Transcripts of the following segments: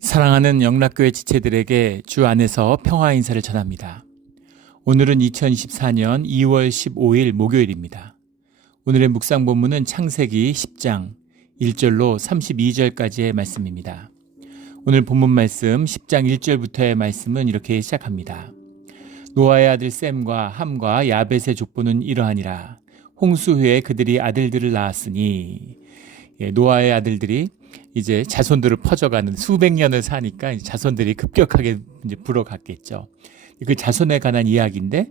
사랑하는 영락교회 지체들에게 주 안에서 평화 인사를 전합니다. 오늘은 2024년 2월 15일 목요일입니다. 오늘의 묵상 본문은 창세기 10장 1절로 32절까지의 말씀입니다. 오늘 본문 말씀 10장 1절부터의 말씀은 이렇게 시작합니다. 노아의 아들 셈과 함과 야벳의 족보는 이러하니라. 홍수 후에 그들이 아들들을 낳았으니, 노아의 아들들이 이제 자손들을 퍼져가는 수백 년을 사니까 자손들이 급격하게 이제 불어갔겠죠. 그 자손에 관한 이야기인데,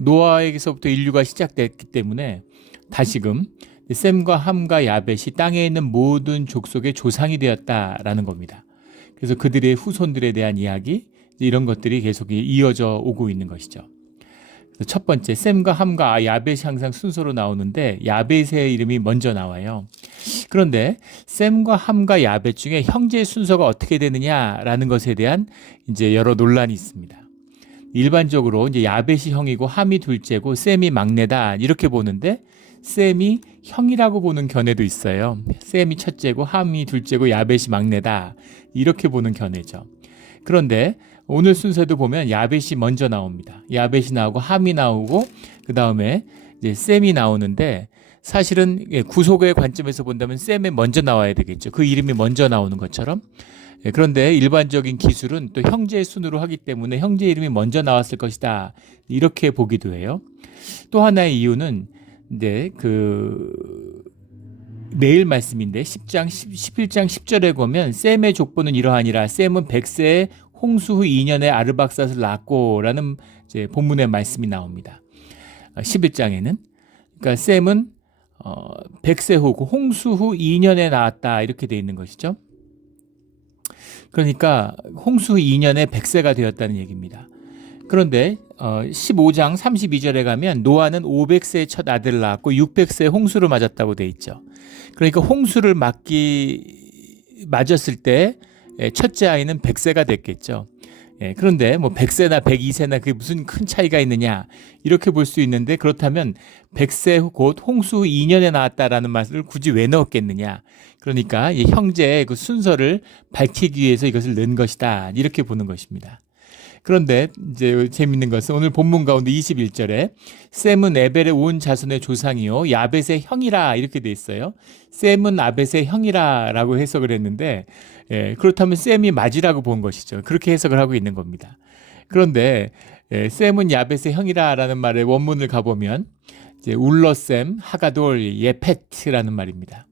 노아에게서부터 인류가 시작됐기 때문에 다시금 셈과 함과 야벳이 땅에 있는 모든 족속의 조상이 되었다라는 겁니다. 그래서 그들의 후손들에 대한 이야기, 이런 것들이 계속 이어져 오고 있는 것이죠. 첫 번째, 셈과 함과 야벳이 항상 순서로 나오는데 야벳의 이름이 먼저 나와요. 그런데 셈과 함과 야벳 중에 형제의 순서가 어떻게 되느냐라는 것에 대한 이제 여러 논란이 있습니다. 일반적으로 이제 야벳이 형이고 함이 둘째고 셈이 막내다 이렇게 보는데, 셈이 형이라고 보는 견해도 있어요. 셈이 첫째고 함이 둘째고 야벳이 막내다 이렇게 보는 견해죠. 그런데 오늘 순서도 보면 야벳이 먼저 나옵니다. 야벳이 나오고 함이 나오고 그 다음에 이제 셈이 나오는데, 사실은 구속의 관점에서 본다면 셈이 먼저 나와야 되겠죠. 그 이름이 먼저 나오는 것처럼. 그런데 일반적인 기술은 또 형제의 순으로 하기 때문에 형제 이름이 먼저 나왔을 것이다 이렇게 보기도 해요. 또 하나의 이유는 이제 내일 말씀인데 11장 10절에 보면 셈의 족보는 이러하니라. 셈은 100세에 홍수 후 2년에 아르박삿을 낳고 라는 이제 본문의 말씀이 나옵니다. 11장에는 그러니까 셈은 100세 후고 홍수 후 2년에 낳았다 이렇게 되어 있는 것이죠. 그러니까 홍수 후 2년에 100세가 되었다는 얘기입니다. 그런데 15장 32절에 가면 노아는 500세의 첫 아들을 낳았고 600세에 홍수를 맞았다고 되어 있죠. 그러니까 홍수를 맞았을 때 첫째 아이는 100세가 됐겠죠. 그런데 뭐 100세나 102세나 그게 무슨 큰 차이가 있느냐 이렇게 볼 수 있는데, 그렇다면 100세 곧 홍수 후 2년에 나왔다라는 말을 굳이 왜 넣었겠느냐. 그러니까 이 형제의 그 순서를 밝히기 위해서 이것을 넣은 것이다 이렇게 보는 것입니다. 그런데 이제 재밌는 것은 오늘 본문 가운데 21절에 셈은 에벨의 온 자손의 조상이요 야벳의 형이라 이렇게 돼 있어요. 셈은 야벳의 형이라 라고 해석을 했는데, 그렇다면 셈이 맞으라고 본 것이죠. 그렇게 해석을 하고 있는 겁니다. 그런데 셈은 야벳의 형이라 라는 말의 원문을 가보면 이제 울러셈, 하가돌, 예페트라는 말입니다.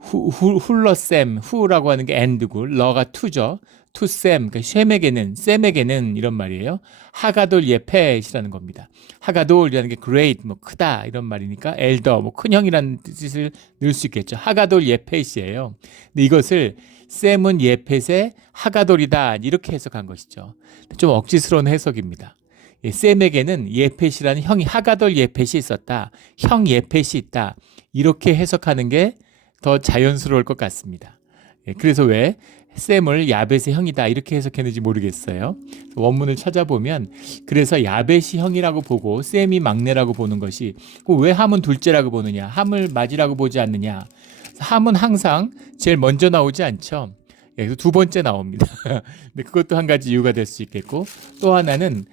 훌러셈, 후라고 하는 게 and고 러가 투죠. 투셈, 그러니까 셈에게는 이런 말이에요. 하가돌 예펫이라는 겁니다. 하가돌이라는 게 great, 뭐 크다 이런 말이니까 엘더, 뭐 큰 형이라는 뜻을 넣을 수 있겠죠. 하가돌 예펫이에요. 근데 이것을 셈은 예펫의 하가돌이다 이렇게 해석한 것이죠. 좀 억지스러운 해석입니다. 셈에게는 예펫이라는 형이 하가돌 예펫이 있었다. 형 예펫이 있다. 이렇게 해석하는 게 더 자연스러울 것 같습니다. 그래서 왜 셈을 야벳의 형이다 이렇게 해석했는지 모르겠어요. 원문을 찾아보면 그래서 야벳이 형이라고 보고 셈이 막내라고 보는 것이, 왜 함은 둘째라고 보느냐, 함을 맞이라고 보지 않느냐. 함은 항상 제일 먼저 나오지 않죠. 그래서 두 번째 나옵니다. 근데 그것도 한 가지 이유가 될 수 있겠고, 또 하나는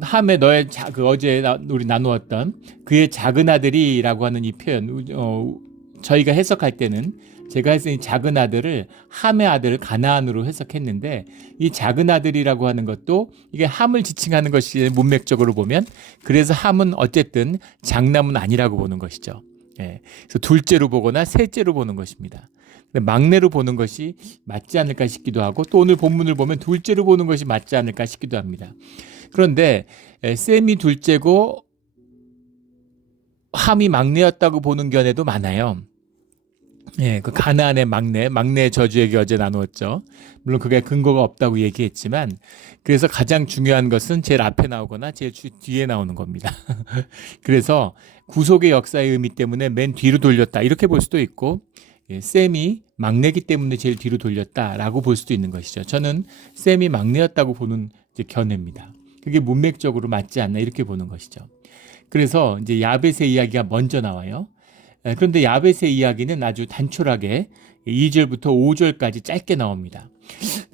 함에 너의 어제 우리 나누었던 그의 작은 아들이라고 하는 이 표현, 저희가 해석할 때는 제가 했으니 작은 아들을 함의 아들 가나안으로 해석했는데, 이 작은 아들이라고 하는 것도 이게 함을 지칭하는 것이 문맥적으로 보면, 그래서 함은 어쨌든 장남은 아니라고 보는 것이죠. 그래서 둘째로 보거나 셋째로 보는 것입니다. 근데 막내로 보는 것이 맞지 않을까 싶기도 하고, 또 오늘 본문을 보면 둘째로 보는 것이 맞지 않을까 싶기도 합니다. 그런데 셈이 둘째고 함이 막내였다고 보는 견해도 많아요. 그 가나안의 막내의 저주 얘기 어제 나누었죠. 물론 그게 근거가 없다고 얘기했지만, 그래서 가장 중요한 것은 제일 앞에 나오거나 제일 뒤에 나오는 겁니다. 그래서 구속의 역사의 의미 때문에 맨 뒤로 돌렸다 이렇게 볼 수도 있고, 셈이 막내기 때문에 제일 뒤로 돌렸다라고 볼 수도 있는 것이죠. 저는 셈이 막내였다고 보는 이제 견해입니다. 그게 문맥적으로 맞지 않나 이렇게 보는 것이죠. 그래서 이제 야벳의 이야기가 먼저 나와요. 그런데 야벳의 이야기는 아주 단촐하게 2절부터 5절까지 짧게 나옵니다.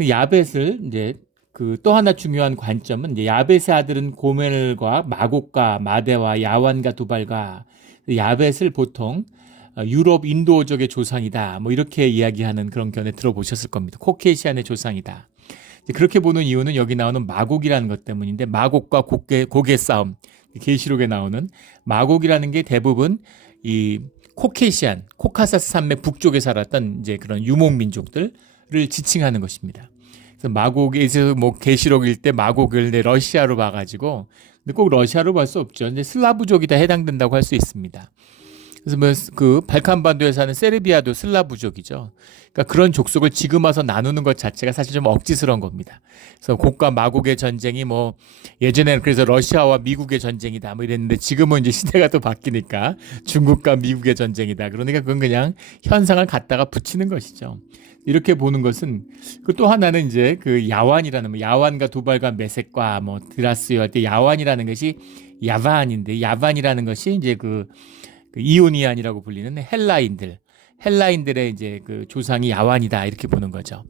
야벳을 이제 그 또 하나 중요한 관점은 이제 야벳의 아들은 고멜과 마곡과 마대와 야완과 두발과 야벳을 보통 유럽 인도족의 조상이다 뭐 이렇게 이야기하는 그런 견해 들어보셨을 겁니다. 코케이시안의 조상이다. 그렇게 보는 이유는 여기 나오는 마곡이라는 것 때문인데 마곡과 고개 싸움 계시록에 나오는 마곡이라는 게 대부분 이 코케이시안 코카사스 산맥 북쪽에 살았던 이제 그런 유목 민족들을 지칭하는 것입니다. 그래서 마곡에서 뭐 계시록일 때 마곡을 러시아로 봐가지고 근데 꼭 러시아로 볼 수 없죠. 이제 슬라브족이 다 해당된다고 할 수 있습니다. 그래서 뭐 그 발칸반도에 사는 세르비아도 슬라브족이죠. 그러니까 그런 족속을 지금 와서 나누는 것 자체가 사실 좀 억지스러운 겁니다. 그래서 곡과 마곡의 전쟁이 뭐 예전에는 그래서 러시아와 미국의 전쟁이다 뭐 이랬는데 지금은 이제 시대가 또 바뀌니까 중국과 미국의 전쟁이다. 그러니까 그건 그냥 현상을 갖다가 붙이는 것이죠. 이렇게 보는 것은 그 또 하나는 이제 그 야완이라는 야완과 두발과 메섹과 뭐 드라스요 할 때 야완이라는 것이 야반인데 야반이라는 것이 이제 그 이오니안이라고 불리는 헬라인들의 이제 그 조상이 야완이다 이렇게 보는 거죠.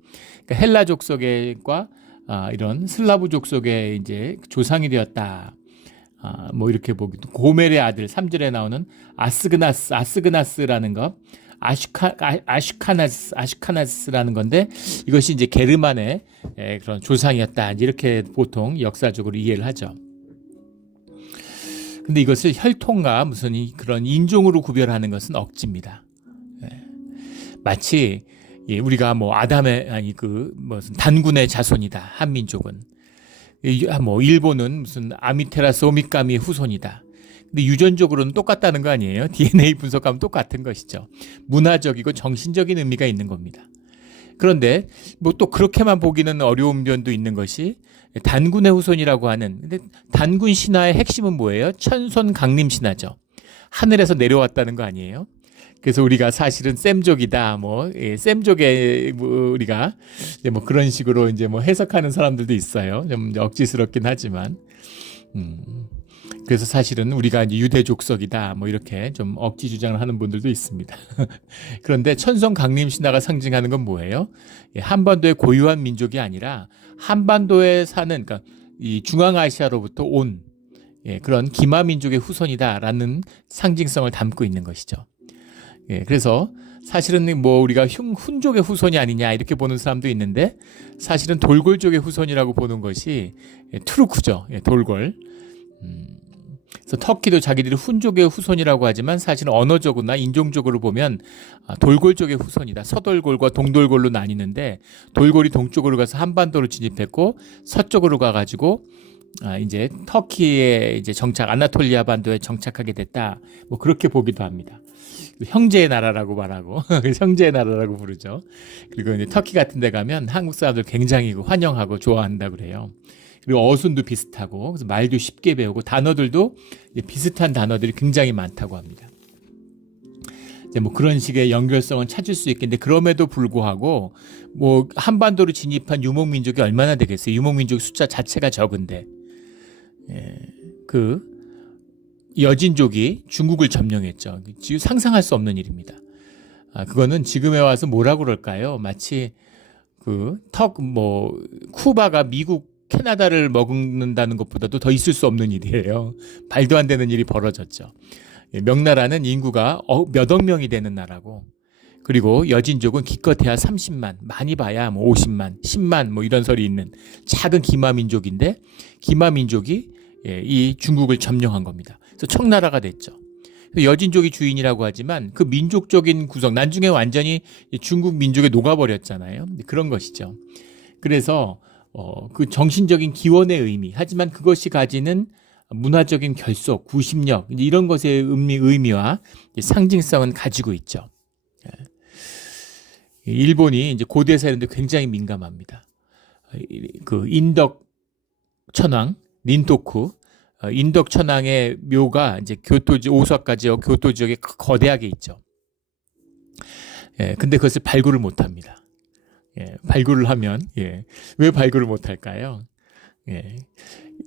그러니까 헬라 족속과 이런 슬라브 족속의 이제 조상이 되었다. 뭐 이렇게 보기도 고멜의 아들 3절에 나오는 아스그나스라는 거 아슈카나스라는 건데 이것이 이제 게르만의 그런 조상이었다 이렇게 보통 역사적으로 이해를 하죠. 근데 이것을 혈통과 무슨 그런 인종으로 구별하는 것은 억지입니다. 마치 우리가 뭐 아담의 아니 그 무슨 단군의 자손이다 한민족은 뭐 일본은 무슨 아미테라스 오미카미의 후손이다. 근데 유전적으로는 똑같다는 거 아니에요? DNA 분석하면 똑같은 것이죠. 문화적이고 정신적인 의미가 있는 겁니다. 그런데 뭐 또 그렇게만 보기는 어려운 면도 있는 것이 단군의 후손이라고 하는 근데 단군 신화의 핵심은 뭐예요? 천손 강림 신화죠. 하늘에서 내려왔다는 거 아니에요? 그래서 우리가 사실은 셈족이다. 셈족의 우리가 뭐 그런 식으로 이제 뭐 해석하는 사람들도 있어요. 좀 억지스럽긴 하지만. 그래서 사실은 우리가 이제 유대 족속이다. 뭐 이렇게 좀 억지 주장을 하는 분들도 있습니다. 그런데 천손 강림 신화가 상징하는 건 뭐예요? 한반도의 고유한 민족이 아니라 한반도에 사는 그러니까 이 중앙아시아로부터 온 그런 기마 민족의 후손이다라는 상징성을 담고 있는 것이죠. 그래서 사실은 뭐 우리가 훈족의 후손이 아니냐 이렇게 보는 사람도 있는데 사실은 돌골족의 후손이라고 보는 것이 투르크죠. 돌골. 그래서 터키도 자기들이 훈족의 후손이라고 하지만 사실은 언어적으로나 인종적으로 보면 돌골족의 후손이다. 서돌골과 동돌골로 나뉘는데 돌골이 동쪽으로 가서 한반도로 진입했고 서쪽으로 가가지고 이제 터키에 이제 아나톨리아 반도에 정착하게 됐다. 뭐 그렇게 보기도 합니다. 형제의 나라라고 말하고 형제의 나라라고 부르죠. 그리고 이제 터키 같은 데 가면 한국 사람들 굉장히 환영하고 좋아한다 그래요. 그리고 어순도 비슷하고 그래서 말도 쉽게 배우고 단어들도 비슷한 단어들이 굉장히 많다고 합니다. 이제 뭐 그런 식의 연결성은 찾을 수 있겠는데 그럼에도 불구하고 뭐 한반도로 진입한 유목민족이 얼마나 되겠어요? 유목민족 숫자 자체가 적은데 그 여진족이 중국을 점령했죠. 지금 상상할 수 없는 일입니다. 그거는 지금에 와서 뭐라고 그럴까요? 마치 쿠바가 미국 캐나다를 먹는다는 것보다도 더 있을 수 없는 일이에요. 말도 안 되는 일이 벌어졌죠. 명나라는 인구가 몇억 명이 되는 나라고 그리고 여진족은 기껏해야 30만, 많이 봐야 뭐 50만, 10만 뭐 이런 설이 있는 작은 기마민족인데 기마민족이 이 중국을 점령한 겁니다. 그래서 청나라가 됐죠. 여진족이 주인이라고 하지만 그 민족적인 구성, 나중에 완전히 중국 민족에 녹아버렸잖아요. 그런 것이죠. 그래서 그 정신적인 기원의 의미, 하지만 그것이 가지는 문화적인 결속, 구심력 이런 것의 의미와 상징성은 가지고 있죠. 일본이 이제 고대사 이런 데 굉장히 민감합니다. 그 인덕 천왕 닌토쿠 인덕 천왕의 묘가 이제 오사카 지역 교토 지역에 거대하게 있죠. 근데 그것을 발굴을 못 합니다. 발굴을 하면 왜 발굴을 못 할까요?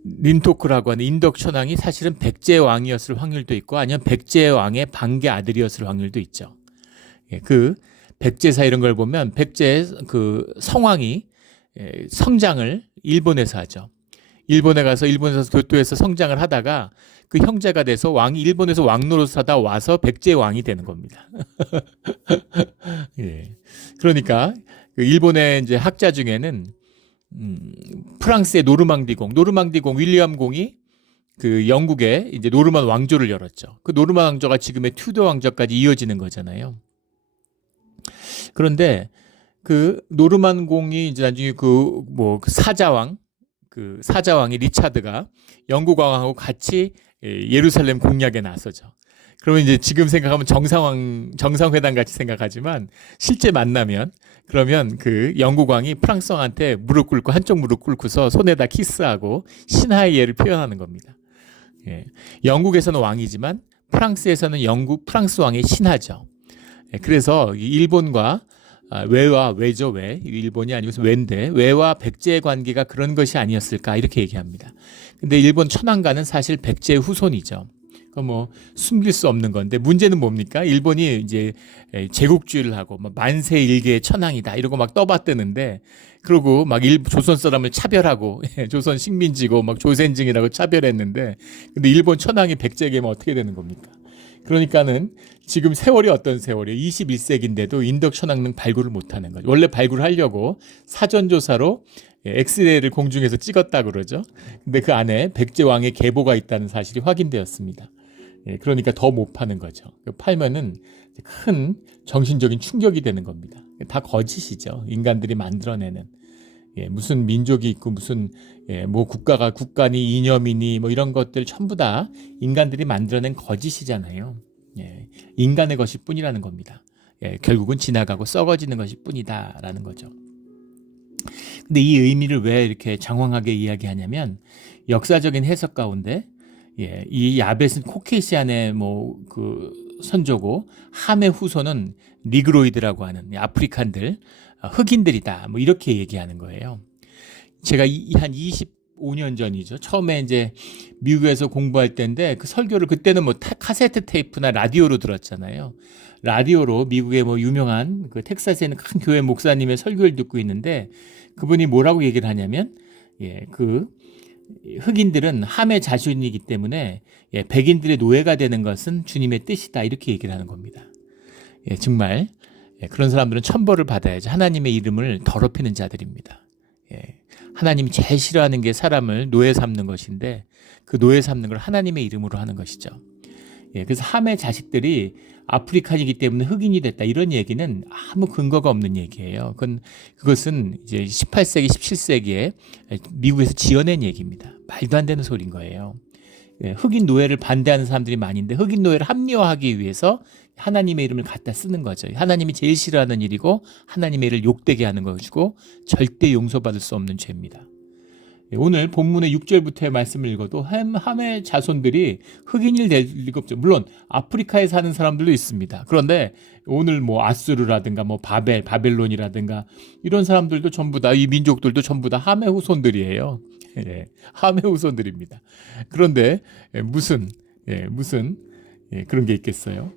닌토쿠라고 하는 인덕 천왕이 사실은 백제 왕이었을 확률도 있고 아니면 백제 왕의 반개 아들이었을 확률도 있죠. 그 백제사 이런 걸 보면 백제의 그 성왕이 성장을 일본에서 하죠. 일본에서 교토에서 성장을 하다가 그 형제가 돼서 왕이 일본에서 왕 노릇 하다 와서 백제의 왕이 되는 겁니다. 예. 그러니까 그 일본의 이제 학자 중에는 프랑스의 노르망디 공 윌리엄 공이 그 영국의 이제 노르만 왕조를 열었죠. 그 노르만 왕조가 지금의 튜더 왕조까지 이어지는 거잖아요. 그런데 그 노르만 공이 이제 나중에 사자왕이 리차드가 영국 왕하고 같이 예루살렘 공략에 나서죠. 그러면 이제 지금 생각하면 정상회담 같이 생각하지만 실제 만나면 그러면 그 영국 왕이 프랑스 왕한테 무릎 꿇고 한쪽 무릎 꿇고서 손에다 키스하고 신하의 예를 표현하는 겁니다. 예. 영국에서는 왕이지만 프랑스에서는 프랑스 왕의 신하죠. 예. 그래서 일본과 외 일본이 아니고 외인데 외와 백제의 관계가 그런 것이 아니었을까 이렇게 얘기합니다. 근데 일본 천황가는 사실 백제의 후손이죠. 뭐 숨길 수 없는 건데 문제는 뭡니까? 일본이 이제 제국주의를 하고 막 만세 일개의 천황이다 이러고 막 떠받드는데 그러고 막 조선 사람을 차별하고 조선 식민지고 막 조센징이라고 차별했는데 근데 일본 천황이 백제계면 어떻게 되는 겁니까? 그러니까는 지금 세월이 어떤 세월이에요? 21세기인데도 인덕 천왕릉 발굴을 못하는 거죠. 원래 발굴하려고 사전조사로 엑스레이를 공중에서 찍었다 그러죠. 근데 그 안에 백제왕의 계보가 있다는 사실이 확인되었습니다. 그러니까 더 못 파는 거죠. 팔면은 큰 정신적인 충격이 되는 겁니다. 다 거짓이죠. 인간들이 만들어내는. 무슨 민족이 있고 무슨 뭐 국가니 이념이니 뭐 이런 것들 전부 다 인간들이 만들어낸 거짓이잖아요. 인간의 것일 뿐이라는 겁니다. 결국은 지나가고 썩어지는 것일 뿐이다라는 거죠. 근데 이 의미를 왜 이렇게 장황하게 이야기하냐면 역사적인 해석 가운데 이 야벳은 코케이시안의 뭐 그 선조고 함의 후손은 니그로이드라고 하는 아프리칸들 흑인들이다 뭐 이렇게 얘기하는 거예요. 제가 한 25년 전이죠. 처음에 이제 미국에서 공부할 때인데 그 설교를 그때는 뭐 카세트 테이프나 라디오로 들었잖아요. 라디오로 미국의 뭐 유명한 그 텍사스에 있는 큰 교회 목사님의 설교를 듣고 있는데 그분이 뭐라고 얘기를 하냐면 그 흑인들은 함의 자손이기 때문에 백인들의 노예가 되는 것은 주님의 뜻이다 이렇게 얘기를 하는 겁니다. 정말 그런 사람들은 천벌을 받아야지. 하나님의 이름을 더럽히는 자들입니다. 하나님이 제일 싫어하는 게 사람을 노예 삼는 것인데 그 노예 삼는 걸 하나님의 이름으로 하는 것이죠. 그래서 함의 자식들이 아프리칸이기 때문에 흑인이 됐다 이런 얘기는 아무 근거가 없는 얘기예요. 그것은 이제 18세기, 17세기에 미국에서 지어낸 얘기입니다. 말도 안 되는 소리인 거예요. 흑인 노예를 반대하는 사람들이 많은데 흑인 노예를 합리화하기 위해서 하나님의 이름을 갖다 쓰는 거죠. 하나님이 제일 싫어하는 일이고 하나님의 일을 욕되게 하는 것이고 절대 용서받을 수 없는 죄입니다. 오늘 본문의 6절부터의 말씀을 읽어도 함의 자손들이 흑인이 될 리가 없죠. 물론 아프리카에 사는 사람들도 있습니다. 그런데 오늘 뭐 아수르라든가 뭐 바벨론이라든가 이런 사람들도 전부 다 이 민족들도 전부 다 함의 후손들이에요. 함의 후손들입니다. 그런데 무슨 그런 게 있겠어요?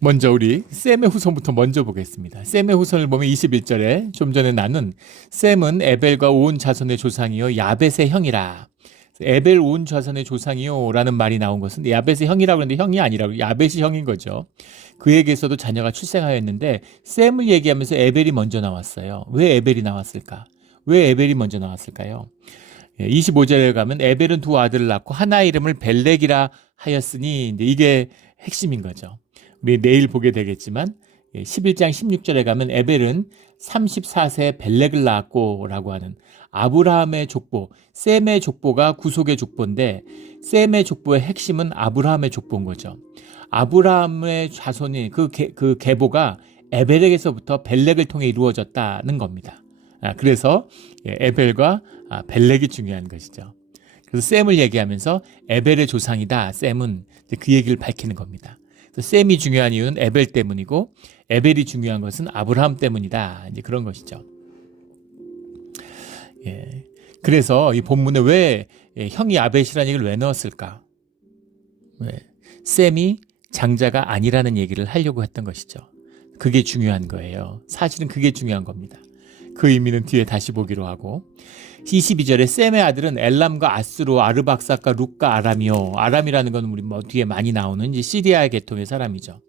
먼저 우리 셈의 후손부터 먼저 보겠습니다. 셈의 후손을 보면 21절에 좀 전에 나눈 셈은 에벨과 온 자손의 조상이요 야벳의 형이라. 에벨 온 자손의 조상이요 라는 말이 나온 것은 야벳의 형이라고 하는데 형이 아니라고 야벳이 형인 거죠. 그에게서도 자녀가 출생하였는데 셈을 얘기하면서 에벨이 먼저 나왔어요. 왜 에벨이 나왔을까? 왜 에벨이 먼저 나왔을까요? 25절에 가면 에벨은 두 아들을 낳고 하나의 이름을 벨렉이라 하였으니 이게 핵심인 거죠. 우리 내일 보게 되겠지만 11장 16절에 가면 에벨은 34세 벨렉을 낳았고 라고 하는 아브라함의 족보, 셈의 족보가 구속의 족보인데 셈의 족보의 핵심은 아브라함의 족보인 거죠. 아브라함의 자손이 그 계보가 에벨에게서부터 벨렉을 통해 이루어졌다는 겁니다. 그래서 에벨과 벨렉이 중요한 것이죠. 그래서 셈을 얘기하면서 에벨의 조상이다. 셈은 그 얘기를 밝히는 겁니다. 셈이 중요한 이유는 에벨 때문이고 에벨이 중요한 것은 아브라함 때문이다. 이제 그런 것이죠. 그래서 이 본문에 왜 형이 야벳이라는 얘기를 왜 넣었을까? 셈이 장자가 아니라는 얘기를 하려고 했던 것이죠. 그게 중요한 거예요. 사실은 그게 중요한 겁니다. 그 의미는 뒤에 다시 보기로 하고 22절에 셈의 아들은 엘람과 아스로, 아르박삭과 룻과 아람이요. 아람이라는 건 우리 뭐 뒤에 많이 나오는 이제 시리아 계통의 사람이죠.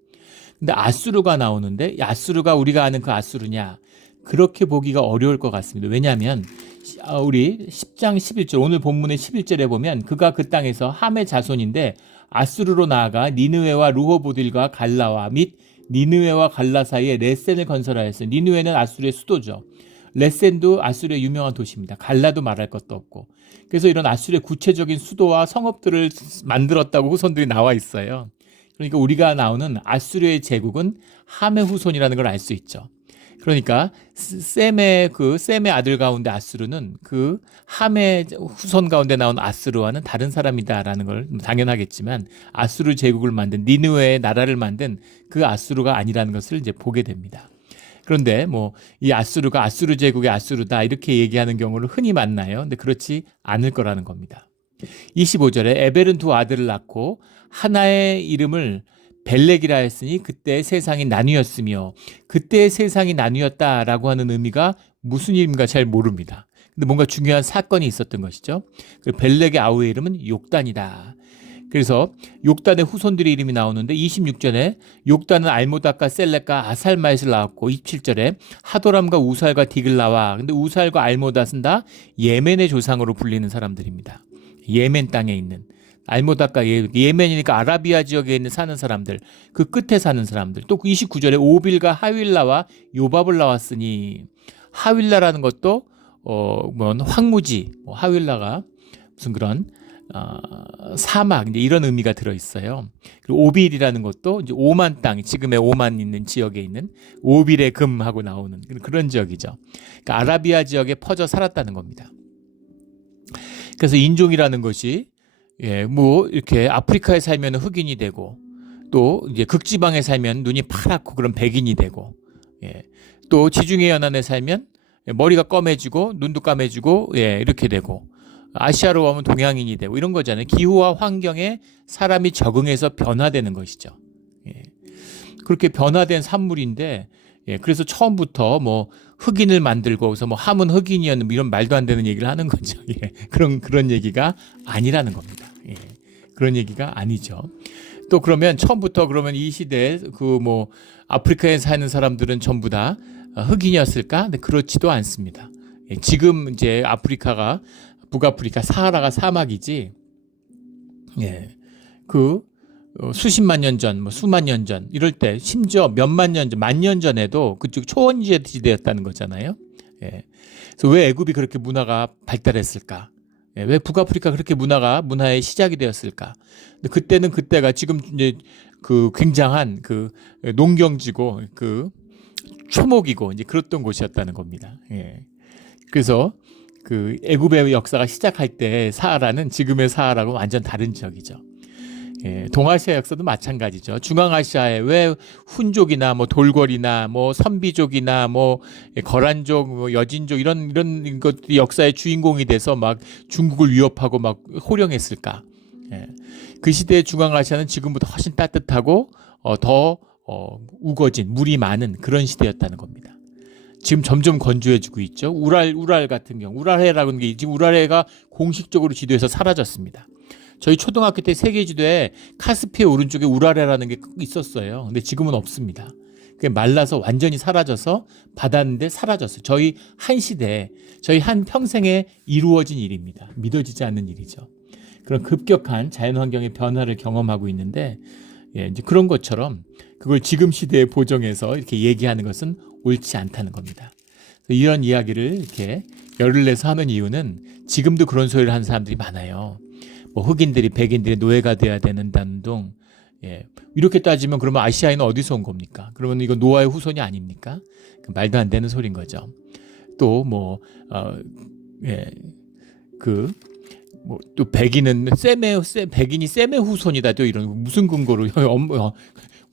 근데 아수르가 나오는데 아수르가 우리가 아는 그 아수르냐? 그렇게 보기가 어려울 것 같습니다. 왜냐하면 우리 10장 11절 오늘 본문의 11절에 보면 그가 그 땅에서 함의 자손인데 아수르로 나아가 니느웨와 루호보딜과 갈라와 및 니느웨와 갈라 사이에 레센을 건설하였어요. 니느웨는 아수르의 수도죠. 레센도 아수르의 유명한 도시입니다. 갈라도 말할 것도 없고. 그래서 이런 아수르의 구체적인 수도와 성읍들을 만들었다고 후손들이 나와 있어요. 그러니까 우리가 나오는 아수르의 제국은 함의 후손이라는 걸 알 수 있죠. 그러니까 셈의 아들 가운데 아수르는 그 함의 후손 가운데 나온 아수르와는 다른 사람이다라는 걸 당연하겠지만 아수르 제국을 만든 니느웨의 나라를 만든 그 아수르가 아니라는 것을 이제 보게 됩니다. 그런데 뭐 이 아수르가 아수르 제국의 아수르다 이렇게 얘기하는 경우를 흔히 만나요. 근데 그렇지 않을 거라는 겁니다. 25절에 에벨은 두 아들을 낳고 하나의 이름을 벨렉이라 했으니 그때 세상이 나뉘었으며 그때 세상이 나뉘었다라고 하는 의미가 무슨 의미인가 잘 모릅니다. 근데 뭔가 중요한 사건이 있었던 것이죠. 벨렉의 아우의 이름은 욕단이다. 그래서 욕단의 후손들의 이름이 나오는데 26절에 욕단은 알모닥과 셀렉과 아살마잇을 낳았고 27절에 하도람과 우살과 디글라와 근데 우살과 알모닷은 다 예멘의 조상으로 불리는 사람들입니다. 예멘 땅에 있는 알모닥과 예멘이니까 아라비아 지역에 있는 사는 사람들 그 끝에 사는 사람들 또 29절에 오빌과 하윌라와 요밥을 낳았으니 하윌라라는 것도 뭐 황무지 하윌라가 무슨 그런 사막 이제 이런 의미가 들어 있어요. 그리고 오빌이라는 것도 이제 오만 땅 지금의 오만 있는 지역에 있는 오빌의 금하고 나오는 그런 지역이죠. 그러니까 아라비아 지역에 퍼져 살았다는 겁니다. 그래서 인종이라는 것이 뭐 이렇게 아프리카에 살면 흑인이 되고 또 이제 극지방에 살면 눈이 파랗고 그런 백인이 되고 또 지중해 연안에 살면 머리가 검해지고 눈도 까매지고 이렇게 되고 아시아로 오면 동양인이 되고 이런 거잖아요. 기후와 환경에 사람이 적응해서 변화되는 것이죠. 그렇게 변화된 산물인데 그래서 처음부터 뭐 흑인을 만들고 그래서 뭐 함은 흑인이었는 이런 말도 안 되는 얘기를 하는 거죠. 그런 얘기가 아니라는 겁니다. 그런 얘기가 아니죠. 또 그러면 처음부터 그러면 이 시대에 그 뭐 아프리카에 사는 사람들은 전부 다 흑인이었을까? 근데 그렇지도 않습니다. 지금 이제 아프리카가 북아프리카 사하라가 사막이지. 그 수십만 년 전, 뭐 수만 년 전 이럴 때 심지어 몇만 년 전, 만 년 전에도 그쪽 초원지대였다는 거잖아요. 그래서 왜 애굽이 그렇게 문화가 발달했을까? 왜 북아프리카 그렇게 문화의 시작이 되었을까? 근데 그때는 그때가 지금 이제 그 굉장한 그 농경지고 그 초목이고 이제 그랬던 곳이었다는 겁니다. 그래서 그 애굽의 역사가 시작할 때 사하라는 지금의 사하라고 완전 다른 지역이죠. 동아시아 역사도 마찬가지죠. 중앙아시아에 왜 훈족이나 뭐 돌궐이나 뭐 선비족이나 뭐 거란족, 뭐 여진족 이런 것들이 역사의 주인공이 돼서 막 중국을 위협하고 막 호령했을까? 그 시대의 중앙아시아는 지금보다 훨씬 따뜻하고 더 우거진 물이 많은 그런 시대였다는 겁니다. 지금 점점 건조해지고 있죠. 우랄 같은 경우 우랄해라고 하는 게 지금 우랄해가 공식적으로 지도에서 사라졌습니다. 저희 초등학교 때 세계 지도에 카스피의 오른쪽에 우랄해라는 게 있었어요. 근데 지금은 없습니다. 그게 말라서 완전히 사라져서 바다인데 사라졌어요. 저희 한 시대에 저희 한 평생에 이루어진 일입니다. 믿어지지 않는 일이죠. 그런 급격한 자연환경의 변화를 경험하고 있는데 이제 그런 것처럼 그걸 지금 시대에 보정해서 이렇게 얘기하는 것은 옳지 않다는 겁니다. 이런 이야기를 이렇게 열을 내서 하는 이유는 지금도 그런 소리를 하는 사람들이 많아요. 뭐 흑인들이 백인들의 노예가 돼야 되는다는 등 이렇게 따지면 그러면 아시아인은 어디서 온 겁니까? 그러면 이거 노아의 후손이 아닙니까? 말도 안 되는 소리인 거죠. 또 뭐 또 백인은 백인이 셈의 후손이다. 또 이런 무슨 근거로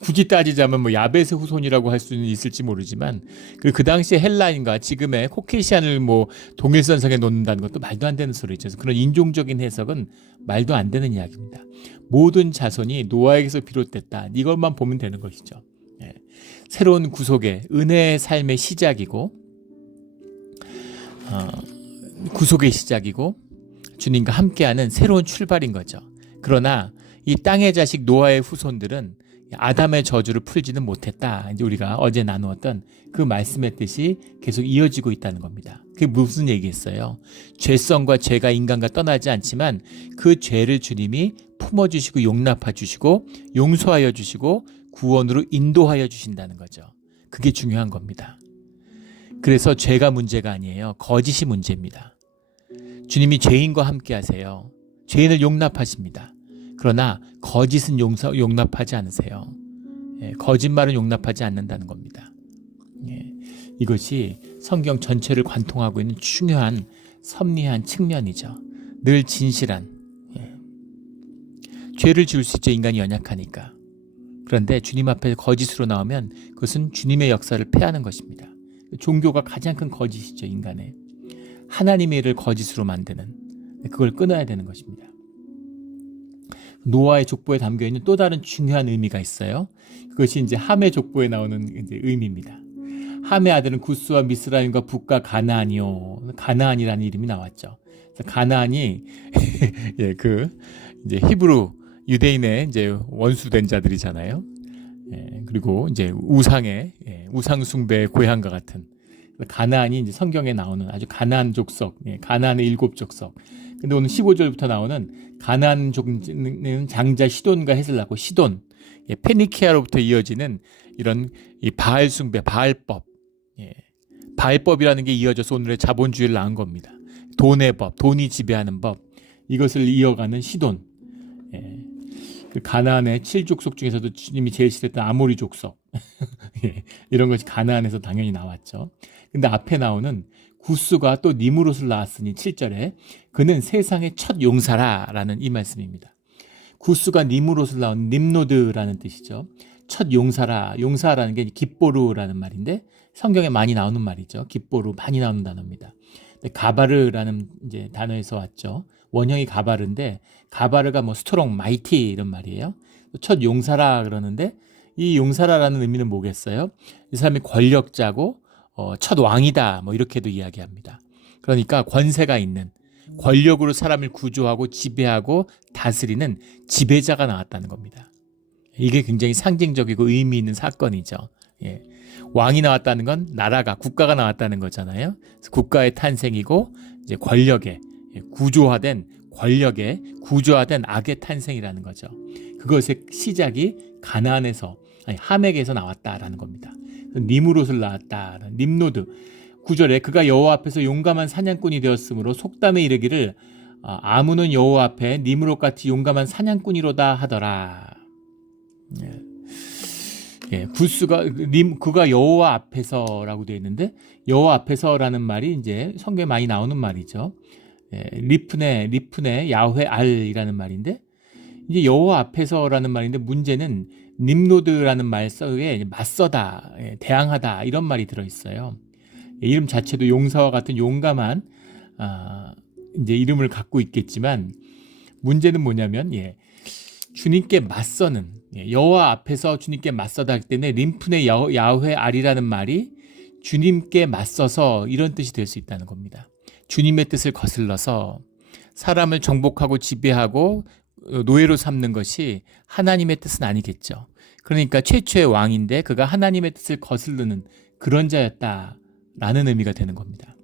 굳이 따지자면 뭐 야베스 후손이라고 할 수는 있을지 모르지만 그 당시에 헬라인과 지금의 코케시안을 뭐 동일선상에 놓는다는 것도 말도 안 되는 소리죠. 그래서 그런 인종적인 해석은 말도 안 되는 이야기입니다. 모든 자손이 노아에게서 비롯됐다. 이것만 보면 되는 것이죠. 예. 새로운 구속의 은혜의 삶의 시작이고 구속의 시작이고 주님과 함께하는 새로운 출발인 거죠. 그러나 이 땅의 자식 노아의 후손들은 아담의 저주를 풀지는 못했다. 이제 우리가 어제 나누었던 그 말씀의 뜻이 계속 이어지고 있다는 겁니다. 그게 무슨 얘기겠어요? 죄성과 죄가 인간과 떠나지 않지만 그 죄를 주님이 품어주시고 용납해 주시고 용서하여 주시고 구원으로 인도하여 주신다는 거죠. 그게 중요한 겁니다. 그래서 죄가 문제가 아니에요. 거짓이 문제입니다. 주님이 죄인과 함께 하세요. 죄인을 용납하십니다. 그러나 거짓은 용납하지 않으세요. 예, 거짓말은 용납하지 않는다는 겁니다. 예, 이것이 성경 전체를 관통하고 있는 중요한 섭리한 측면이죠. 늘 진실한. 예. 죄를 지을 수 있죠. 인간이 연약하니까. 그런데 주님 앞에 거짓으로 나오면 그것은 주님의 역사를 폐하는 것입니다. 종교가 가장 큰 거짓이죠. 인간의. 하나님의 일을 거짓으로 만드는, 그걸 끊어야 되는 것입니다. 노아의 족보에 담겨 있는 또 다른 중요한 의미가 있어요. 그것이 이제 함의 족보에 나오는 이제 의미입니다. 함의 아들은 구스와 미스라임과 북과 가나안이요. 가나안이라는 이름이 나왔죠. 그래서 가나안이 예, 이제 히브리 유대인의 이제 원수된 자들이잖아요. 예, 그리고 이제 우상 숭배의 고향과 같은 가나안이 이제 성경에 나오는 아주 가나안 족속, 예, 가나안의 7족속. 근데 오늘 15절부터 나오는 가나안 족는 장자 시돈과 헷을 낳고 시돈, 예, 페니키아로부터 이어지는 이런 이 바알 숭배, 바알법, 예, 바알법이라는 게 이어져서 오늘의 자본주의를 낳은 겁니다. 돈의 법, 돈이 지배하는 법, 이것을 이어가는 시돈. 예, 그 가나안의 7족속 중에서도 주님이 제일 싫어했던 아모리 족속, 예, 이런 것이 가나안에서 당연히 나왔죠. 근데 앞에 나오는 구스가 또 니므롯을 낳았으니 7절에 그는 세상의 첫 용사라라는 이 말씀입니다. 구스가 니므롯을 낳은 님노드라는 뜻이죠. 첫 용사라는 게 깃보르라는 말인데 성경에 많이 나오는 말이죠. 깃보르 많이 나오는 단어입니다. 가바르라는 이제 단어에서 왔죠. 원형이 가바르인데 가바르가 뭐 스트롱, 마이티 이런 말이에요. 첫 용사라 그러는데 이 용사라라는 의미는 뭐겠어요? 이 사람이 권력자고 첫 왕이다 뭐 이렇게도 이야기합니다. 그러니까 권세가 있는 권력으로 사람을 구조하고 지배하고 다스리는 지배자가 나왔다는 겁니다. 이게 굉장히 상징적이고 의미 있는 사건이죠. 예. 왕이 나왔다는 건 나라가 국가가 나왔다는 거잖아요. 그래서 국가의 탄생이고 이제 권력의 구조화된 악의 탄생이라는 거죠. 그것의 시작이 가나안에서 함에게서 나왔다라는 겁니다. 니므롯을 낳았다. 님노드 9절에 그가 여호와 앞에서 용감한 사냥꾼이 되었으므로 속담에 이르기를 아무는 여호와 앞에 니므롯같이 용감한 사냥꾼이로다 하더라. 예, 그가 여호와 앞에서라고 되어 있는데 여호와 앞에서라는 말이 이제 성경에 많이 나오는 말이죠. 예, 리프네 야훼 알이라는 말인데 이제 여호와 앞에서라는 말인데 문제는 님노드라는 말 속에 맞서다, 대항하다 이런 말이 들어있어요. 이름 자체도 용사와 같은 용감한 이제 이름을 갖고 있겠지만 문제는 뭐냐면 주님께 맞서는 여호와 앞에서 주님께 맞서다 하기 때문에 림프네 야훼 알이라는 말이 주님께 맞서서 이런 뜻이 될 수 있다는 겁니다. 주님의 뜻을 거슬러서 사람을 정복하고 지배하고 노예로 삼는 것이 하나님의 뜻은 아니겠죠. 그러니까 최초의 왕인데 그가 하나님의 뜻을 거스르는 그런 자였다라는 의미가 되는 겁니다.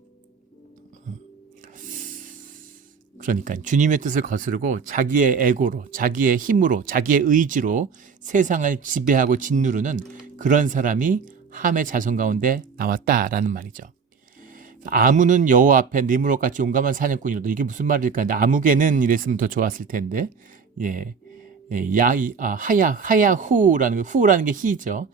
그러니까 주님의 뜻을 거스르고 자기의 에고로, 자기의 힘으로, 자기의 의지로 세상을 지배하고 짓누르는 그런 사람이 함의 자손 가운데 나왔다라는 말이죠. 아무는 여호와 앞에 니므롯같이 용감한 사냥꾼이로다. 이게 무슨 말일까? 아무개는 이랬으면 더 좋았을 텐데, 하야후라는 게 히죠.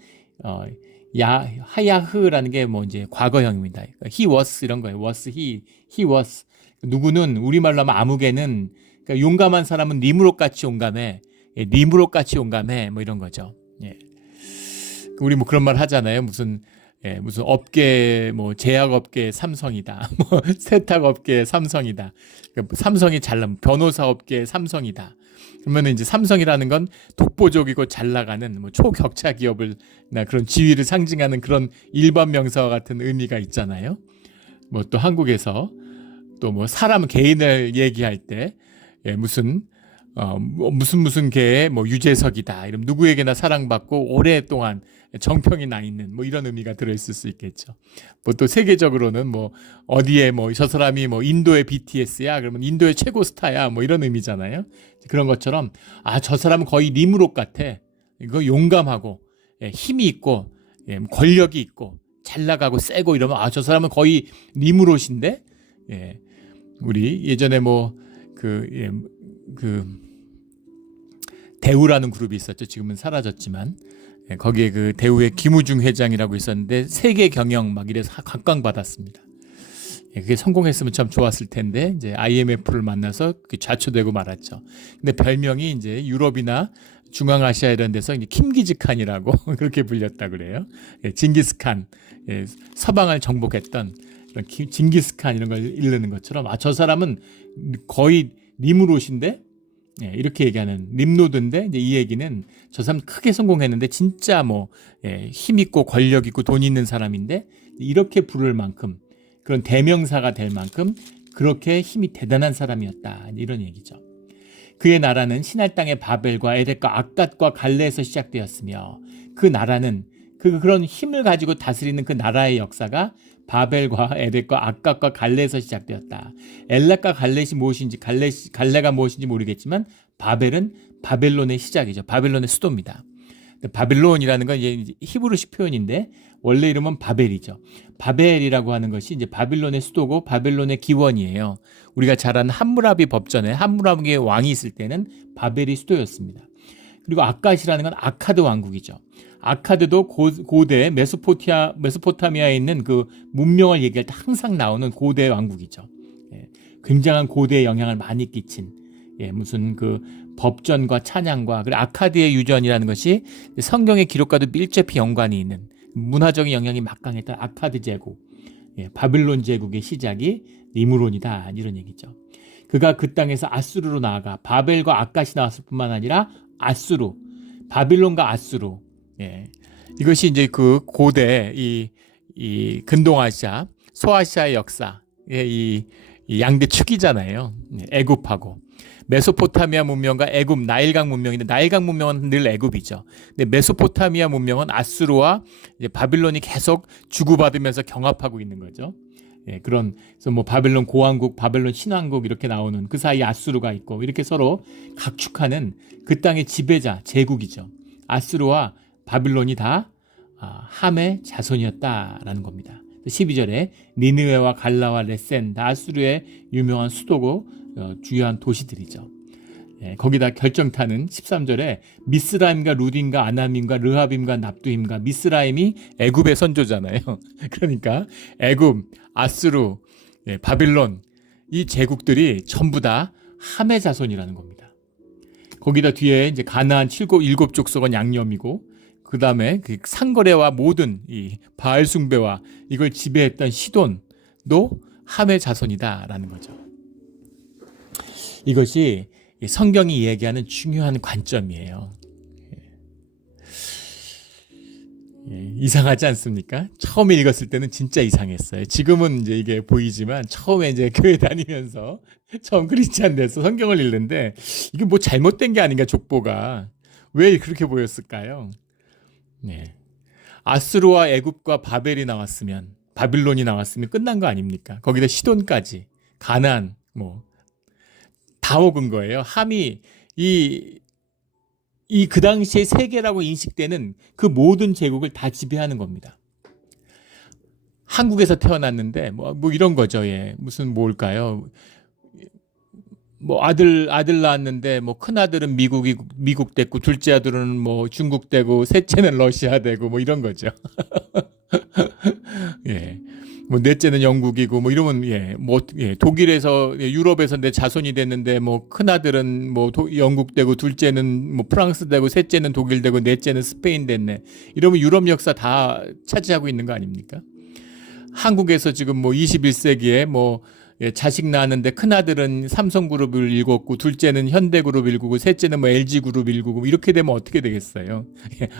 하야흐라는 게 뭐 이제 과거형입니다. he was 이런 거예요. was he was. 누구는 우리말로 하면 아무개는 그러니까 용감한 사람은 니므롯같이 용감해. 니므롯같이 용감해. 뭐 이런 거죠. 예. 우리 뭐 그런 말 하잖아요. 무슨 업계, 뭐 제약업계 삼성이다. 뭐 세탁업계 삼성이다. 그러니까 삼성이 잘난 변호사업계 삼성이다. 그러면 이제 삼성이라는 건 독보적이고 잘 나가는 뭐 초격차 기업을나 그런 지위를 상징하는 그런 일반 명사와 같은 의미가 있잖아요. 뭐 또 한국에서 또 뭐 사람 개인을 얘기할 때 무슨 개의 뭐 유재석이다. 이러면 누구에게나 사랑받고 오랫동안 정평이 나 있는 뭐 이런 의미가 들어있을 수 있겠죠. 뭐 또 세계적으로는 뭐 어디에 뭐 저 사람이 뭐 인도의 BTS야. 그러면 인도의 최고 스타야. 뭐 이런 의미잖아요. 그런 것처럼 저 사람은 거의 리무롯 같아. 이거 용감하고 힘이 있고 권력이 있고 잘 나가고 세고 이러면 저 사람은 거의 리무롯인데 우리 예전에 대우라는 그룹이 있었죠. 지금은 사라졌지만 거기에 그 대우의 김우중 회장이라고 있었는데 세계 경영 막 이래서 각광받았습니다. 그게 성공했으면 참 좋았을 텐데 이제 IMF를 만나서 좌초되고 말았죠. 근데 별명이 이제 유럽이나 중앙아시아 이런 데서 이제 킴기즈칸이라고 그렇게 불렸다 그래요. 징기스칸, 서방을 정복했던 그런 징기스칸 이런 걸 이르는 것처럼 저 사람은 거의 리무롯인데 이렇게 얘기하는 림로드인데 이제 이 얘기는 저 사람 크게 성공했는데 진짜 힘 있고 권력 있고 돈 있는 사람인데 이렇게 부를 만큼 그런 대명사가 될 만큼 그렇게 힘이 대단한 사람이었다 이런 얘기죠. 그의 나라는 신할 땅의 바벨과 에렉과 악갓과 갈레에서 시작되었으며 그 나라는 그런 힘을 가지고 다스리는 그 나라의 역사가 바벨과 에렉과 악갓과 갈레에서 시작되었다. 엘렉과 갈렛이 무엇인지 갈레가 무엇인지 모르겠지만 바벨은 바벨론의 시작이죠. 바벨론의 수도입니다. 바벨론이라는 건 이제 히브리식 표현인데 원래 이름은 바벨이죠. 바벨이라고 하는 것이 이제 바벨론의 수도고 바벨론의 기원이에요. 우리가 잘 아는 함무라비 법전에 함무라비의 왕이 있을 때는 바벨이 수도였습니다. 그리고 악갓이라는 건 아카드 왕국이죠. 아카드도 고대 메소포타미아에 있는 그 문명을 얘기할 때 항상 나오는 고대 왕국이죠. 굉장한 고대의 영향을 많이 끼친 무슨 그 법전과 찬양과 그리고 아카드의 유전이라는 것이 성경의 기록과도 밀접히 연관이 있는 문화적인 영향이 막강했던 아카드 제국, 바빌론 제국의 시작이 니므론이다 이런 얘기죠. 그가 그 땅에서 아수르로 나아가 바벨과 악갓이 나왔을 뿐만 아니라 아수르, 바빌론과 아수르, 이것이 이제 그 고대 이 근동아시아, 소아시아의 역사, 이 양대 축이잖아요. 애굽하고 메소포타미아 문명과 애굽 나일강 문명인데 나일강 문명은 늘 애굽이죠. 근데 메소포타미아 문명은 아수르와 이제 바빌론이 계속 주고받으면서 경합하고 있는 거죠. 그래서 뭐 바벨론 고왕국, 바벨론 신왕국 이렇게 나오는 그 사이에 아수르가 있고 이렇게 서로 각축하는 그 땅의 지배자 제국이죠. 아수르와 바빌론이 다 함의 자손이었다라는 겁니다. 12절에 니느웨와 갈라와 레센 다 아수르의 유명한 수도고 주요한 도시들이죠. 거기다 결정타는 13절에 미스라임과 루딘과 아나밈과 르하빔과 납두힘과 미스라임이 애굽의 선조잖아요. 그러니까 애굽, 아수르, 바빌론 이 제국들이 전부 다 함의 자손이라는 겁니다. 거기다 뒤에 이제 가나안 일곱 족속은 양념이고 그 다음에 그 상거래와 모든 이 바알 숭배와 이걸 지배했던 시돈도 함의 자손이다라는 거죠. 이것이 성경이 얘기하는 중요한 관점이에요. 이상하지 않습니까? 처음에 읽었을 때는 진짜 이상했어요. 지금은 이제 이게 보이지만 처음에 이제 교회 다니면서 처음 크리스찬 돼서 성경을 읽는데 이게 뭐 잘못된 게 아닌가 족보가 왜 그렇게 보였을까요? 아수르와 애굽과 바벨이 나왔으면 바빌론이 나왔으면 끝난 거 아닙니까? 거기다 시돈까지 가나안 다 먹은 거예요. 함이 그 당시에 세계라고 인식되는 그 모든 제국을 다 지배하는 겁니다. 한국에서 태어났는데 뭐 이런 거죠. 무슨 뭘까요? 아들 낳았는데 큰 아들은 미국 됐고 둘째 아들은 중국 되고 셋째는 러시아 되고 이런 거죠. 뭐 넷째는 영국이고 뭐 이러면 독일에서 유럽에서 내 자손이 됐는데 뭐 큰아들은 뭐 영국 되고 둘째는 뭐 프랑스 되고 셋째는 독일 되고 넷째는 스페인 됐네. 이러면 유럽 역사 다 차지하고 있는 거 아닙니까? 한국에서 지금 뭐 21세기에 뭐 자식 낳았는데 큰아들은 삼성그룹을 일궜고 둘째는 현대그룹 일구고 셋째는 뭐 LG그룹 일구고 이렇게 되면 어떻게 되겠어요?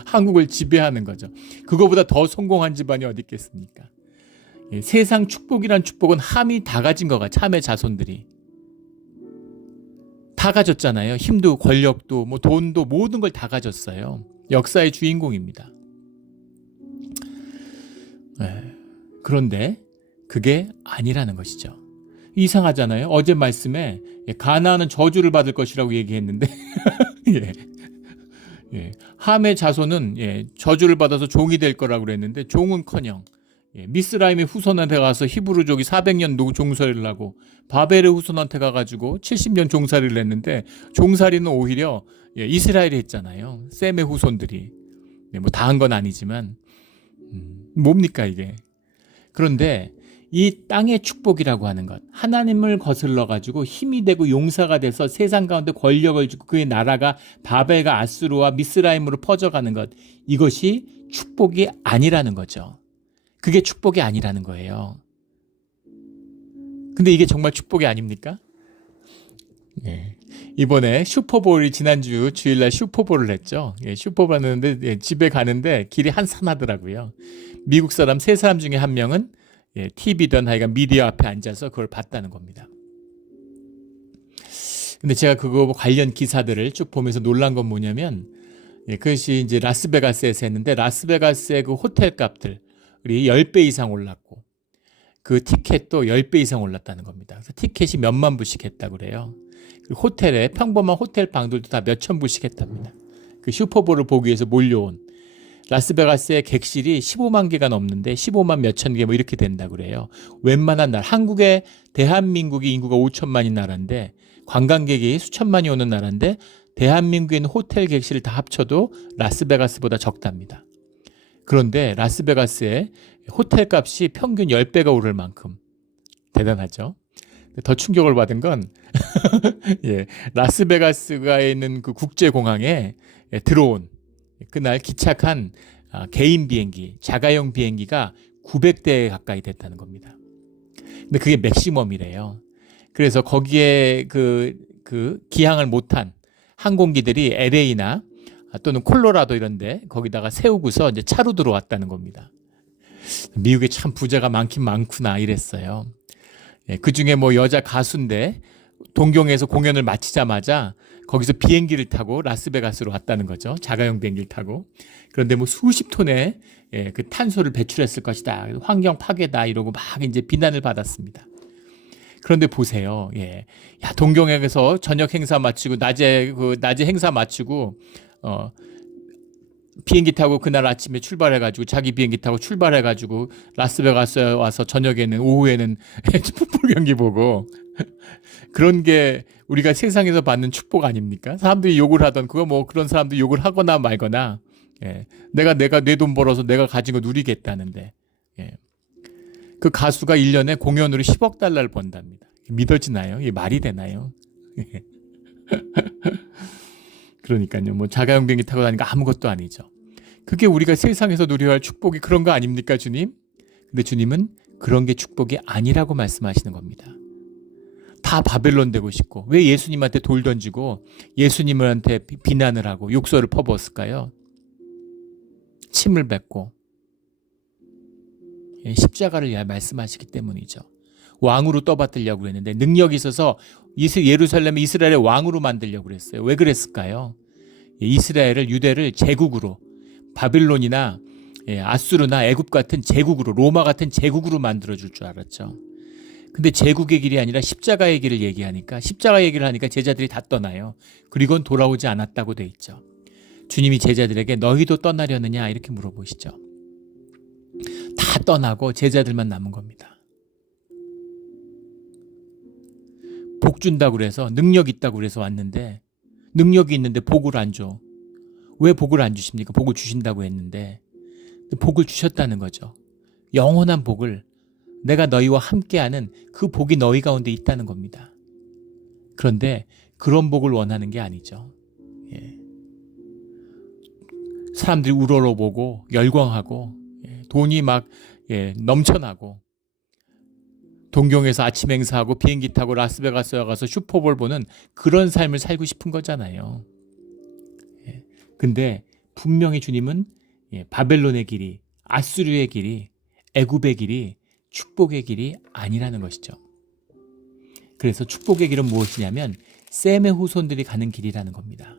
한국을 지배하는 거죠. 그거보다 더 성공한 집안이 어디 있겠습니까? 세상 축복이란 축복은 함이 다 가진 거가 참의 자손들이 다 가졌잖아요. 힘도 권력도 뭐 돈도 모든 걸 다 가졌어요. 역사의 주인공입니다. 그런데 그게 아니라는 것이죠. 이상하잖아요. 어제 말씀에 가나안은 저주를 받을 것이라고 얘기했는데 함의 자손은 저주를 받아서 종이 될 거라고 그랬는데 종은커녕 미스라임의 후손한테 가서 히브리족이 400년 종살이를 하고 바벨의 후손한테 가가지고 70년 종살이를 했는데 종살이는 오히려 이스라엘이 했잖아요. 셈의 후손들이. 뭐 다 한 건 아니지만 뭡니까 이게. 그런데 이 땅의 축복이라고 하는 것, 하나님을 거슬러 가지고 힘이 되고 용사가 돼서 세상 가운데 권력을 주고 그의 나라가 바벨과 아수르와 미스라임으로 퍼져가는 것, 이것이 축복이 아니라는 거죠. 그게 축복이 아니라는 거예요. 근데 이게 정말 축복이 아닙니까? 이번에 슈퍼볼이 지난주 주일날 슈퍼볼을 했죠. 슈퍼볼 하는데 집에 가는데 길이 한산하더라고요. 미국 사람 세 사람 중에 한 명은 TV든 하여간 미디어 앞에 앉아서 그걸 봤다는 겁니다. 근데 제가 그거 관련 기사들을 쭉 보면서 놀란 건 뭐냐면 그것이 이제 라스베가스에서 했는데 라스베가스의 그 호텔 값들이 10배 이상 올랐고 그 티켓도 10배 이상 올랐다는 겁니다. 그래서 티켓이 몇만 불씩 했다고 그래요. 호텔에 평범한 호텔 방들도 다 몇천 불씩 했답니다. 그 슈퍼볼을 보기 위해서 몰려온 라스베가스의 객실이 15만 개가 넘는데 15만 몇천 개 뭐 이렇게 된다고 그래요. 웬만한 나라, 한국의 대한민국이 인구가 5천만인 나라인데 관광객이 수천만이 오는 나라인데 대한민국에 있는 호텔 객실을 다 합쳐도 라스베가스보다 적답니다. 그런데 라스베가스의 호텔 값이 평균 10배가 오를 만큼 대단하죠. 더 충격을 받은 건 라스베가스가 있는 그 국제공항에 들어온 그날 기착한 개인 비행기, 자가용 비행기가 900대 가까이 됐다는 겁니다. 근데 그게 맥시멈이래요. 그래서 거기에 그 기항을 못한 항공기들이 LA나 또는 콜로라도 이런데 거기다가 세우고서 이제 차로 들어왔다는 겁니다. 미국에 참 부자가 많긴 많구나 이랬어요. 그 중에 뭐 여자 가수인데 동경에서 공연을 마치자마자 거기서 비행기를 타고 라스베가스로 왔다는 거죠. 자가용 비행기를 타고. 그런데 뭐 수십 톤의 그 탄소를 배출했을 것이다. 환경 파괴다 이러고 막 이제 비난을 받았습니다. 그런데 보세요. 야, 동경에서 저녁 행사 마치고 낮에 행사 마치고 비행기 타고 그날 아침에 출발해가지고 자기 비행기 타고 출발해가지고 라스베가스에 와서 저녁에는 오후에는 풋볼 경기 보고 그런 게 우리가 세상에서 받는 축복 아닙니까? 사람들이 욕을 하던 그거 뭐 그런 사람들이 욕을 하거나 말거나 내가 내 돈 벌어서 내가 가진 거 누리겠다는데 그 가수가 1년에 공연으로 10억 달러를 번답니다. 믿어지나요? 이게 말이 되나요? 그러니까요. 뭐 자가용 비행기 타고 다니까 아무것도 아니죠. 그게 우리가 세상에서 누려야 할 축복이 그런 거 아닙니까, 주님? 근데 주님은 그런 게 축복이 아니라고 말씀하시는 겁니다. 다 바벨론 되고 싶고 왜 예수님한테 돌 던지고 예수님한테 비난을 하고 욕설을 퍼부었을까요? 침을 뱉고 십자가를 말씀하시기 때문이죠. 왕으로 떠받들려고 했는데 능력이 있어서 예루살렘을 이스라엘의 왕으로 만들려고 그랬어요. 왜 그랬을까요? 이스라엘을 유대를 제국으로 바빌론이나 아수르나 애굽 같은 제국으로 로마 같은 제국으로 만들어줄 줄 알았죠. 근데 제국의 길이 아니라 십자가의 길을 얘기하니까 십자가 얘기를 하니까 제자들이 다 떠나요. 그리고는 돌아오지 않았다고 돼 있죠. 주님이 제자들에게 너희도 떠나려느냐 이렇게 물어보시죠. 다 떠나고 제자들만 남은 겁니다. 복 준다고 그래서 능력 있다고 그래서 왔는데 능력이 있는데 복을 안 줘. 왜 복을 안 주십니까? 복을 주신다고 했는데 복을 주셨다는 거죠. 영원한 복을 내가 너희와 함께하는 그 복이 너희 가운데 있다는 겁니다. 그런데 그런 복을 원하는 게 아니죠. 예. 사람들이 우러러보고 열광하고 돈이 막 넘쳐나고 동경에서 아침 행사하고 비행기 타고 라스베가스에 가서 슈퍼볼 보는 그런 삶을 살고 싶은 거잖아요. 근데 분명히 주님은 바벨론의 길이, 아수르의 길이, 애굽의 길이 축복의 길이 아니라는 것이죠. 그래서 축복의 길은 무엇이냐면 셈의 후손들이 가는 길이라는 겁니다.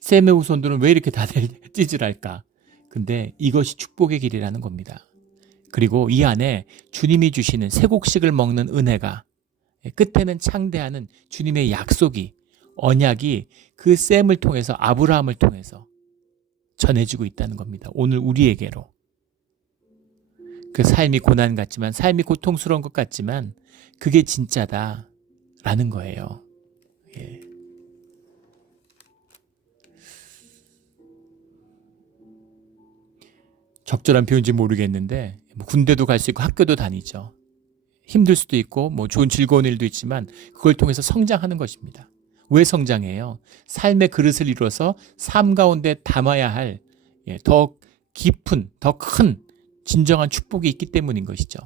셈의 후손들은 왜 이렇게 다들 찌질할까? 근데 이것이 축복의 길이라는 겁니다. 그리고 이 안에 주님이 주시는 새 곡식을 먹는 은혜가, 끝에는 창대하는 주님의 약속이, 언약이 그 셈을 통해서, 아브라함을 통해서 전해지고 있다는 겁니다. 오늘 우리에게로. 그 삶이 고난 같지만, 삶이 고통스러운 것 같지만 그게 진짜다라는 거예요. 예. 적절한 표현인지 모르겠는데 군대도 갈 수 있고 학교도 다니죠. 힘들 수도 있고 뭐 좋은 즐거운 일도 있지만 그걸 통해서 성장하는 것입니다. 왜 성장해요? 삶의 그릇을 이뤄서 삶 가운데 담아야 할 더 깊은, 더 큰 진정한 축복이 있기 때문인 것이죠.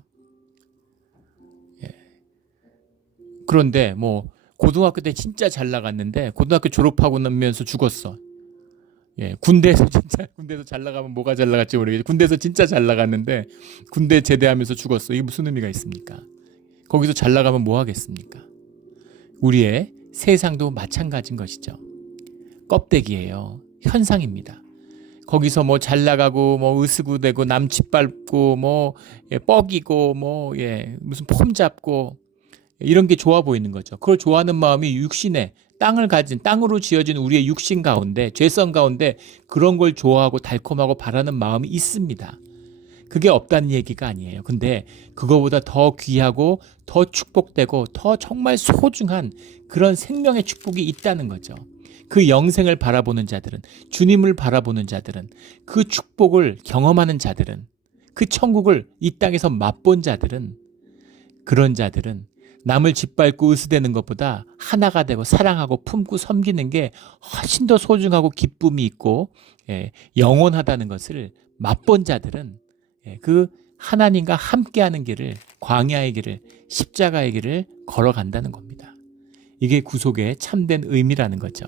그런데 뭐 고등학교 때 진짜 잘 나갔는데 고등학교 졸업하고 나면서 죽었어. 군대에서 잘 나가면 뭐가 잘 나갈지 모르겠지. 군대에서 진짜 잘 나갔는데 군대 제대하면서 죽었어. 이게 무슨 의미가 있습니까? 거기서 잘 나가면 뭐 하겠습니까? 우리의 세상도 마찬가지인 것이죠. 껍데기예요. 현상입니다. 거기서 뭐 잘 나가고 뭐 으스구대고 남 짓밟고 뭐 뻐기고 뭐 무슨 폼 잡고 이런 게 좋아 보이는 거죠. 그걸 좋아하는 마음이 육신에 땅으로 지어진 우리의 육신 가운데, 죄성 가운데 그런 걸 좋아하고 달콤하고 바라는 마음이 있습니다. 그게 없다는 얘기가 아니에요. 근데 그거보다 더 귀하고 더 축복되고 더 정말 소중한 그런 생명의 축복이 있다는 거죠. 그 영생을 바라보는 자들은, 주님을 바라보는 자들은, 그 축복을 경험하는 자들은, 그 천국을 이 땅에서 맛본 자들은, 그런 자들은 남을 짓밟고 으스대는 것보다 하나가 되고 사랑하고 품고 섬기는 게 훨씬 더 소중하고 기쁨이 있고 영원하다는 것을 맛본 자들은 그 하나님과 함께하는 길을, 광야의 길을, 십자가의 길을 걸어간다는 겁니다. 이게 구속의 참된 의미라는 거죠.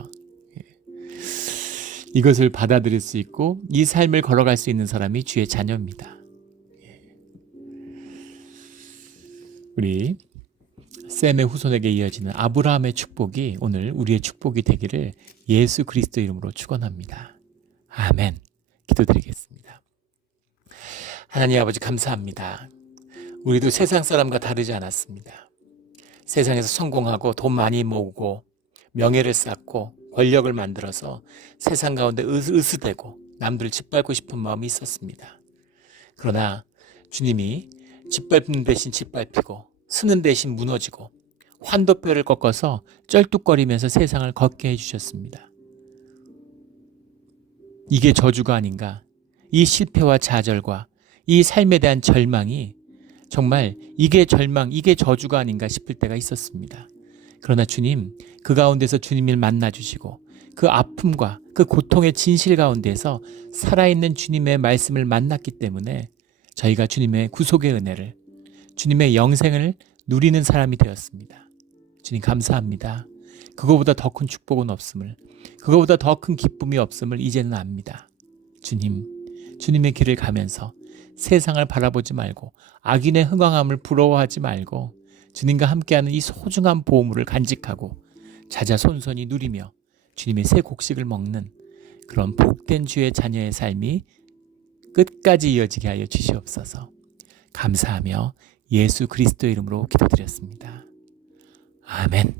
이것을 받아들일 수 있고 이 삶을 걸어갈 수 있는 사람이 주의 자녀입니다. 우리 셈의 후손에게 이어지는 아브라함의 축복이 오늘 우리의 축복이 되기를 예수 그리스도 이름으로 축원합니다. 아멘. 기도드리겠습니다. 하나님 아버지 감사합니다. 우리도 세상 사람과 다르지 않았습니다. 세상에서 성공하고 돈 많이 모으고 명예를 쌓고 권력을 만들어서 세상 가운데 으스대고 남들을 짓밟고 싶은 마음이 있었습니다. 그러나 주님이 짓밟는 대신 짓밟히고 쓰는 대신 무너지고 환도뼈를 꺾어서 쩔뚝거리면서 세상을 걷게 해주셨습니다. 이게 저주가 아닌가? 이 실패와 좌절과 이 삶에 대한 절망이 정말 이게 절망, 이게 저주가 아닌가 싶을 때가 있었습니다. 그러나 주님, 그 가운데서 주님을 만나주시고 그 아픔과 그 고통의 진실 가운데서 살아있는 주님의 말씀을 만났기 때문에 저희가 주님의 구속의 은혜를, 주님의 영생을 누리는 사람이 되었습니다. 주님 감사합니다. 그거보다 더 큰 축복은 없음을, 그거보다 더 큰 기쁨이 없음을 이제는 압니다. 주님, 주님의 길을 가면서 세상을 바라보지 말고 악인의 흥왕함을 부러워하지 말고 주님과 함께하는 이 소중한 보물을 간직하고 자자손손이 누리며 주님의 새 곡식을 먹는 그런 복된 주의 자녀의 삶이 끝까지 이어지게 하여 주시옵소서. 감사하며 예수 그리스도 이름으로 기도드렸습니다. 아멘.